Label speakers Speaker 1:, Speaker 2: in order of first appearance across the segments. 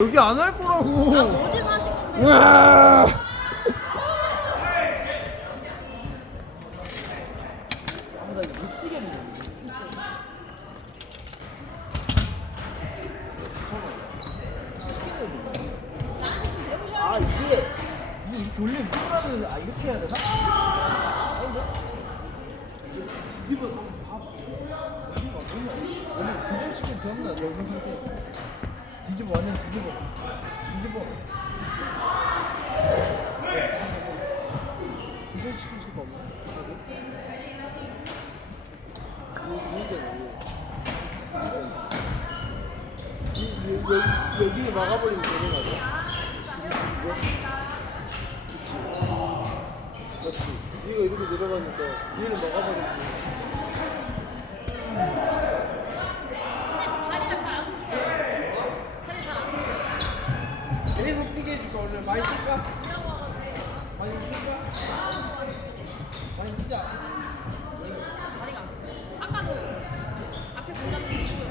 Speaker 1: 여기 안 할 거라고.
Speaker 2: 어디서 하실 건데?
Speaker 3: 아 이게 이게 이렇게 올리면 삐그라면 아 이렇게 해야 되나? 뒤집어 밥 상태 뒤집어 완전 뒤집어 뒤집어 고정시킬 수가 없나? 여기, 막아버리면 되는 거 아니야? 이거? 이렇게 내려가니까 얘를 막아버리면 돼.
Speaker 2: 다리가 잘 안 움직여요. 다리 잘 안 움직여요.
Speaker 3: 계속 뛰게 해줄까 오늘 많이 뛸까? 많이 뛸까? 많이 뛰자.
Speaker 2: 다리가 안 움직여요. 아까도 앞에 공장도 있고요.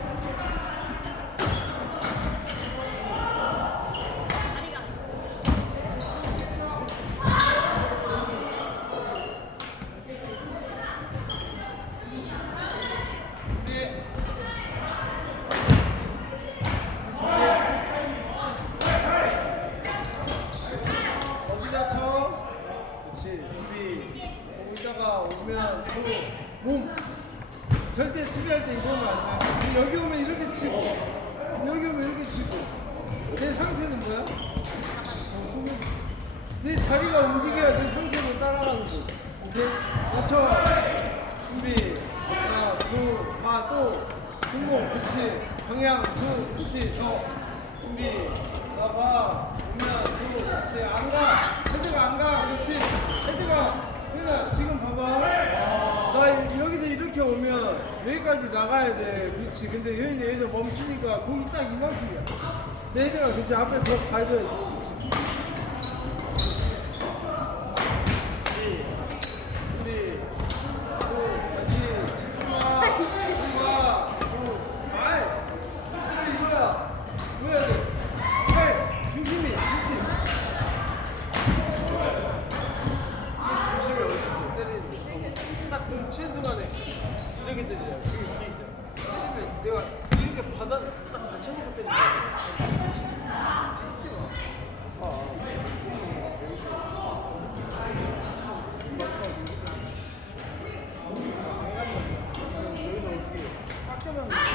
Speaker 2: 다리가 안 움직여요.
Speaker 3: 여기다 쳐. 그렇지. 준비. 여기다가 오면 또 몸. 절대 수비할 때 이거 오면 안 돼. 근데 여기 오면 이렇게 치고. 여기 오면 이렇게 치고. 내 상태는 뭐야? 어, 그러면 내 다리가 움직여야 내 상태로 따라가는 거. 오케이? 맞춰. 준비. 하나, 둘, 아, 또. 중공, 그렇지. 방향, 둘, 그렇지. 저. 준비. 나봐. 오면, 둘, 그렇지. 안 가. 헤드가 안 가. 그렇지. 헤드가. 그러니까 지금 봐봐. 나 여- 여기서 이렇게 오면 여기까지 나가야 돼. 그렇지. 근데 여기 얘들 멈추니까 공이 딱 이만큼이야. 내 헤드가 그렇지. 앞에 더 가져야 돼.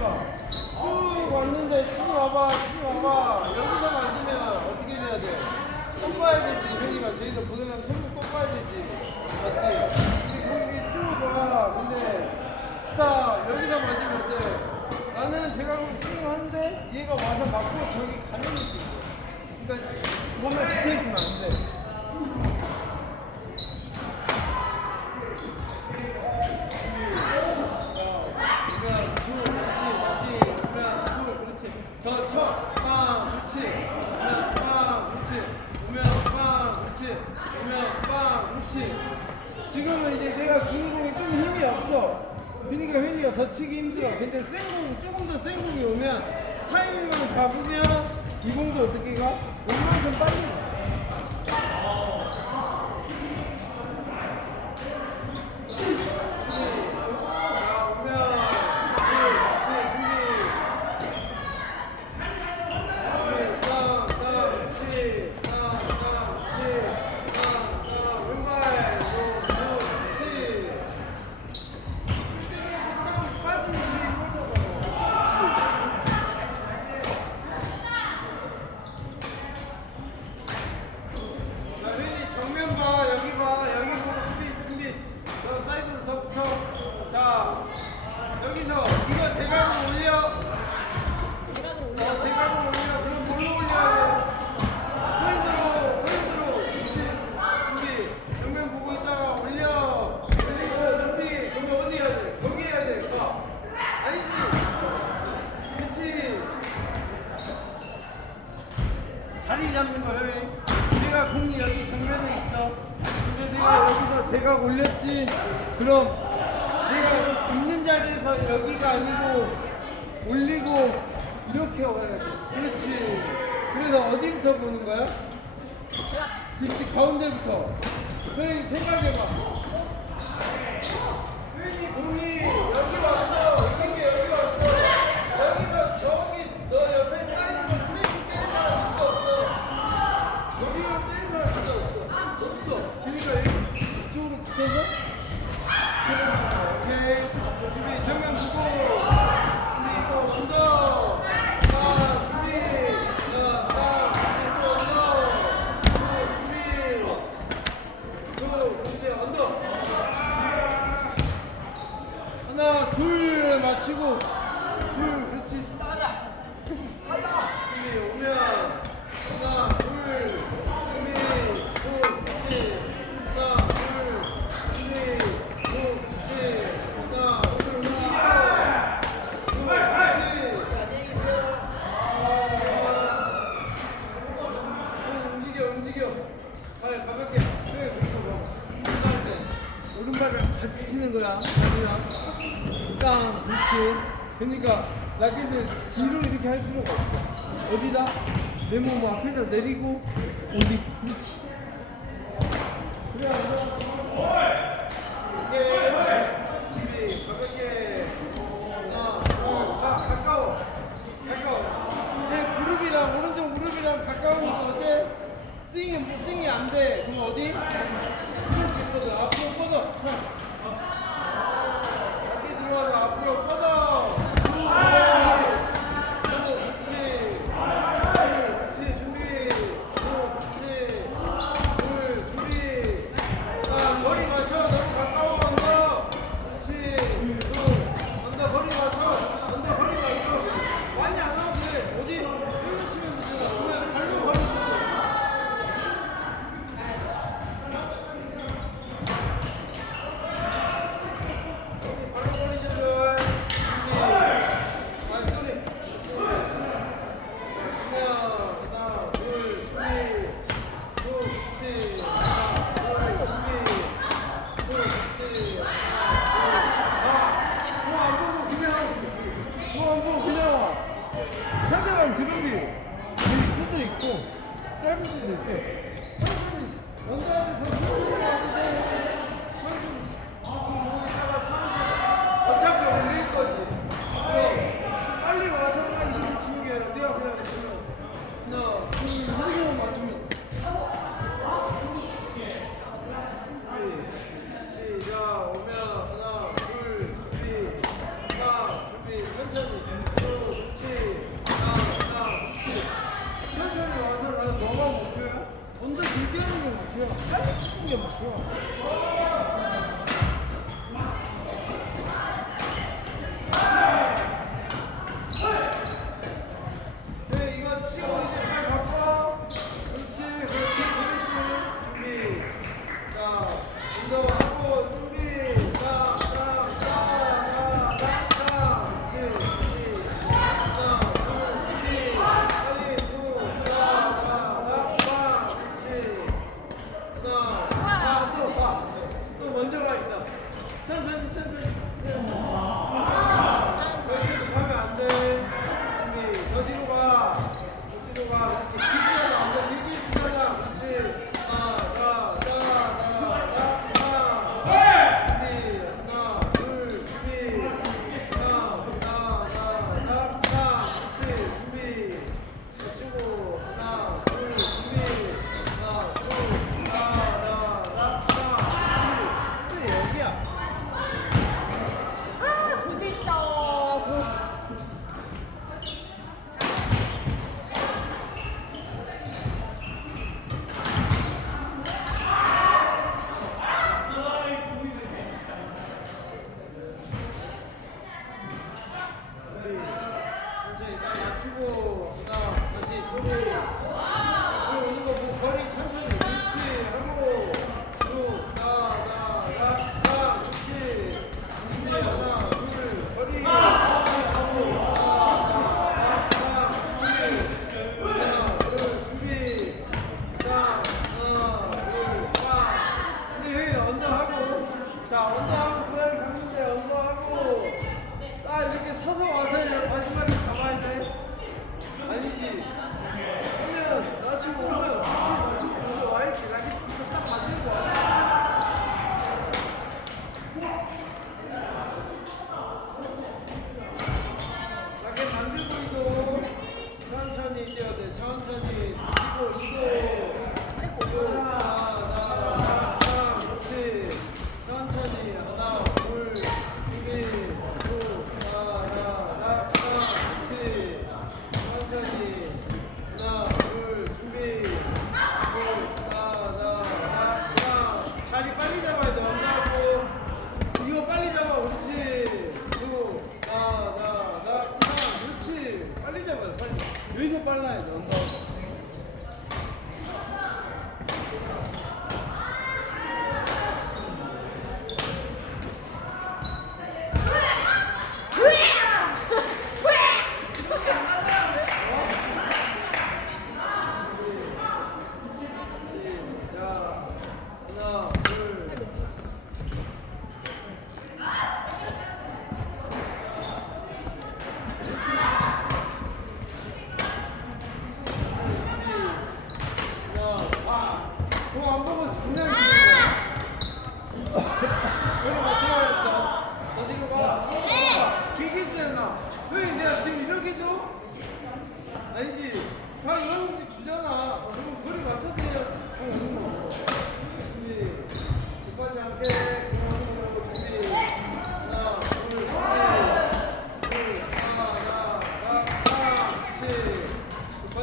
Speaker 3: 해봐. 쭉 왔는데 치지 마봐. 치지 마봐. 여기서 맞으면 어떻게 돼야 돼? 꺾어야 되지. 현이가 저희도 보내면 손목 꺾어야 되지. 맞지? 근데 거기 쭉 와. 근데 딱 여기서 맞으면 돼. 나는 대각으로 스윙하는데 얘가 와서 맞고 저기 가는 느낌이야. 그러니까 몸에 붙어 있으면 안 돼. 그러면 둘, 그렇지. 다시 오면 둘, 그렇지. 더 쳐, 빵, 그렇지. 오면 빵, 그렇지. 오면 빵, 그렇지. 오면 빵, 그렇지. 지금은 이제 내가 주는 공이 좀 없어. 그러니까 회리가 더 치기 힘들어. 근데 센 공, 조금 더 센 공이 오면 타이밍만 잡으면 이 공도 어떻게 가? 웬만큼 빨리 가. 그러니까 라켓을 뒤로 이렇게 할 필요가 없어. 어디다? 내 몸 앞에다 내리고 어디? 그렇지. 그래야 돼. 이게 가볍게 하나, 둘, 아 가까워. 가까워. 내 무릎이랑 오른쪽 무릎이랑 가까우니까 어때? 스윙이 스윙이 안 돼. 그럼 어디? 이렇게 뻗어. 앞으로 뻗어. 이렇게 어. 들어가서 앞으로 뻗어. 완전 불쾌한 게 막혀. 빨리 치는 게 막혀. 천천히 뛰어야 돼. 천천히. 그리고 이거. 이거. 아. 빨라 요.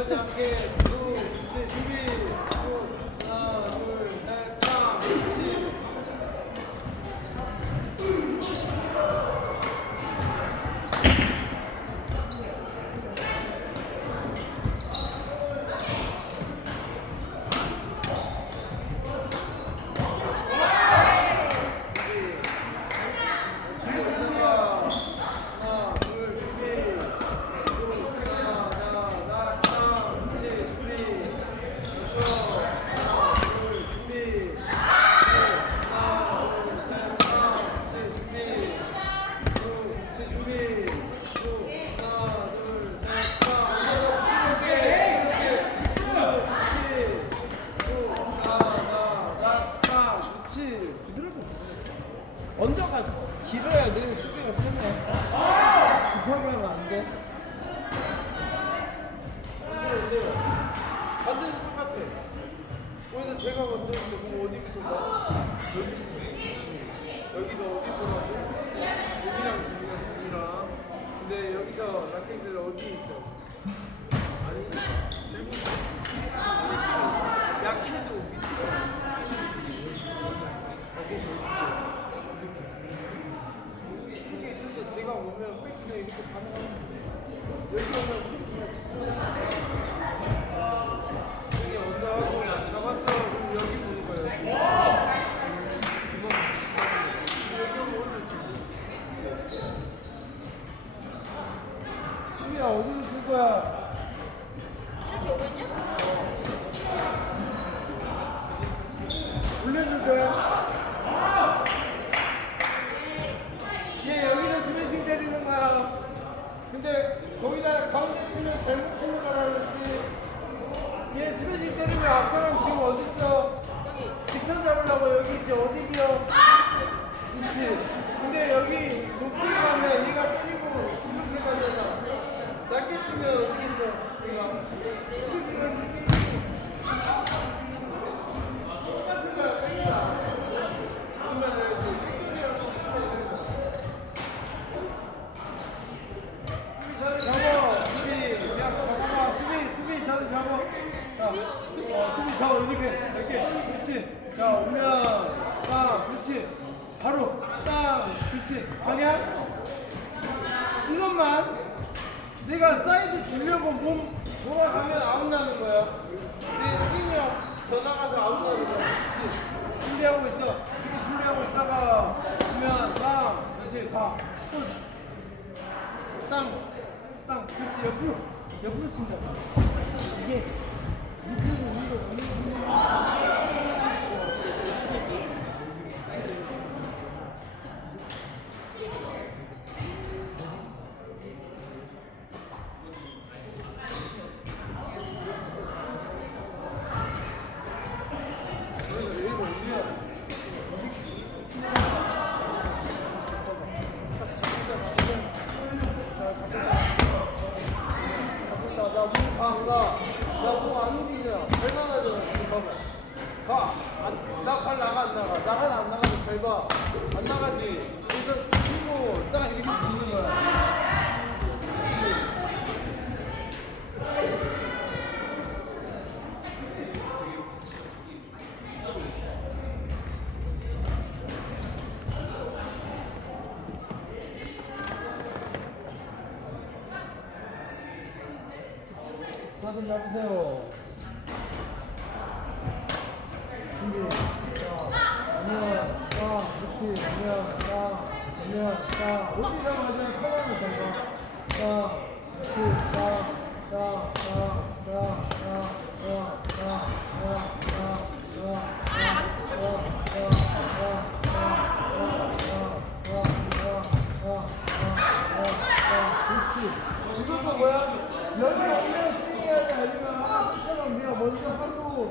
Speaker 3: Danke. 근데 이렇게 반응하면 여기 오면 아, 땅, 땅. 그렇지, 옆으로. 옆으로 친다. 이게, 이렇게, 이거, 이거, 이거.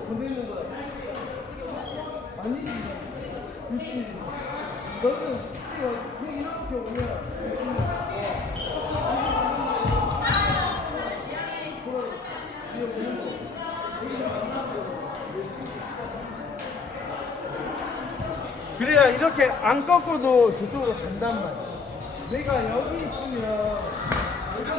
Speaker 3: 보내는 거야. 아니지. 그렇지. 너는 그냥 이렇게 오면 그래야 이렇게 안 꺾어도 저쪽으로 간단 말이야. 내가 여기 있으면 여기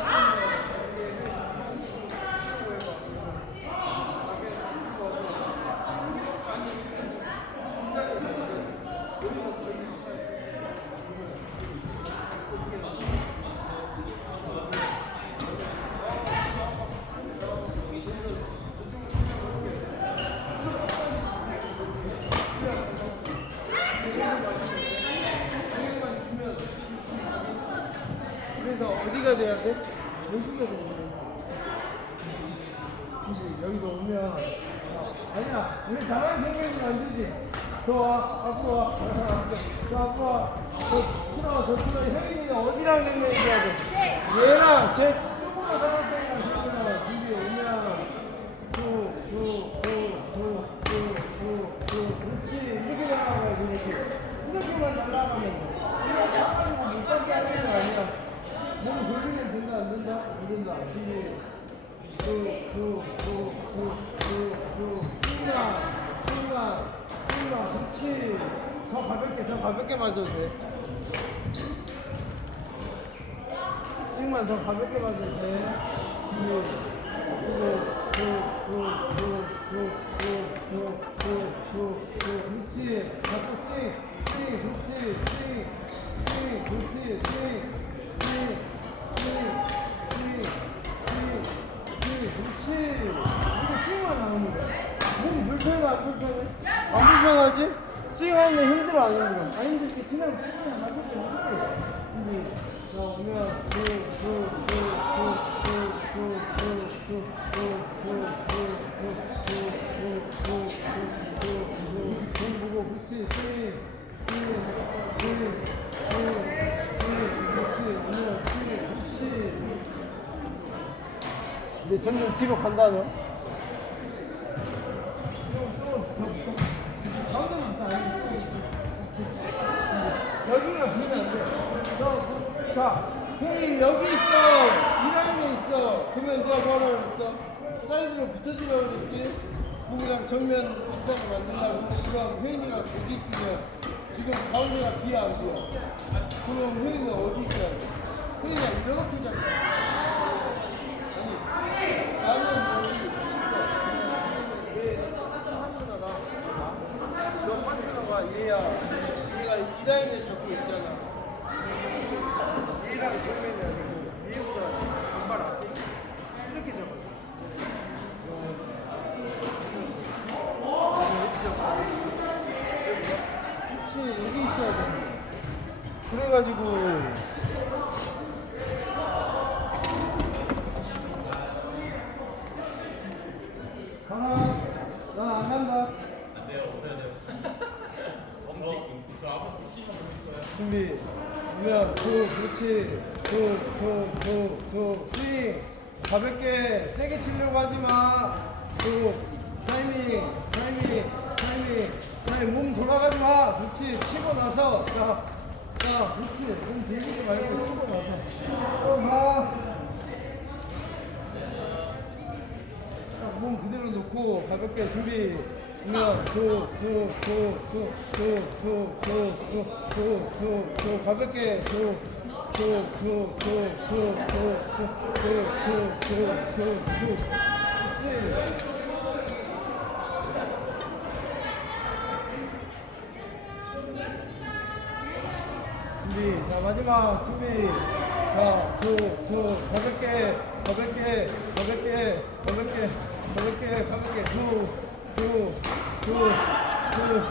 Speaker 3: 있으면 그래서 어디가 돼야 돼? 여기가 돼야 돼. 이제 여기도 오면 어, 아니야 우리 나랑 생각이 안 되지. 저와 앞으로 와. 저 앞으로 와. 저 틀어 저 틀어 혜인이는 어디랑 생각해야 돼? 얘랑 쟤 조금만 사람들이랑 있잖아. 준비 오면 두두두두두두 그렇지 이렇게 날아가야 돼 이렇게 이렇게만 날아가면 돼. 이거 나가지고 못 잡게 하는 거 아니야. 몸 돌리면 된다 안 된다? 안 된다. 준비 두두두두두두 승마 승마 승마 그렇지. 더 가볍게 더 가볍게 맞아도 돼. 스윙만 더 가볍게 맞아도 돼. 그렇지. 자꾸 스윙, 스윙, 그렇지, 스윙, 스윙, 그렇지, 스윙, 스윙, 몸 불편해, 안 불편해? 안 불편하지? 스윙하면 힘들어, 안 힘들어? 안 힘들지? 그냥, 그냥 오면, 두, 두, 두, 두, 두, 두, 두, 두, 돈 보고, 그렇지, 스윙, 스윙, 스윙, 스윙, 스윙, 그렇지, 오면, 스윙, 그렇지. 이제 점점 뒤로 간다, 너. 여기가 비면 안 돼. 너, 자, 형이 여기 있어. 이 라인에 있어. 그러면 내가 뭐라 그랬어? 사이드로 붙어주라고 그랬지? 그냥 정면 부탁을 만들려고. 그럼 혜인이가 여기 있으면 지금 가운데가 비야 안 비야? 그럼 혜인이가 어디 있어야 돼? 혜인이가 이렇게 잡아. 아니, 나는 여기 있어. 너 파트너가 얘야. 얘가 이 라인을 잡고 있잖아. 여기랑 처음에는 여기 위에보다 반발 앞뒤 이렇게 잡아줘. 혹시 여기 있어야 돼. 그래가지고 준비 그냥 두, 그렇지. 두, 두, 두, 두, 스윙. 가볍게 세게 치려고 하지 마. 두, 타이밍, 타이밍, 타이밍, 타이밍. 몸 돌아가지 마. 그렇지. 치고 나서, 자, 자, 그렇지. 몸 들리지 말고 치고 나서. 또 가. 자, 몸 그대로 놓고 가볍게 준비. 준비 자 마지막 준비 자두두 가볍게 가볍게 가볍게 가볍게 가볍게 가볍게 두 두, 두, 두,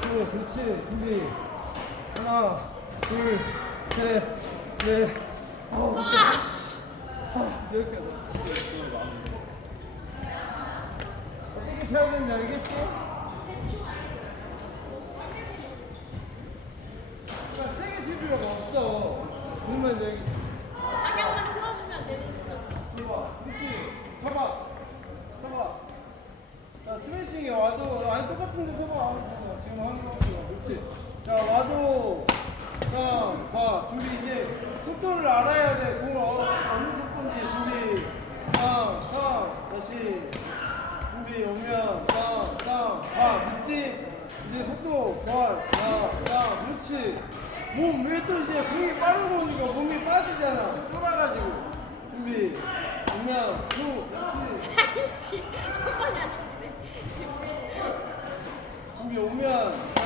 Speaker 3: 두, 그렇지. 준비. 하나, 둘, 셋, 넷. 어, 아, 이렇게. 이렇게. 이렇게 쳐야 된다, 알겠지? 옆면 땅땅아 밑지 이제 속도 벌아아 그렇지 몸 왜 또 이제 공이 빠르고 오니까 몸이 빠지잖아 쫄아가지고 준비 영면 두 그렇지
Speaker 2: 아이씨 한 번에 안 쳐지네
Speaker 3: 준비 영면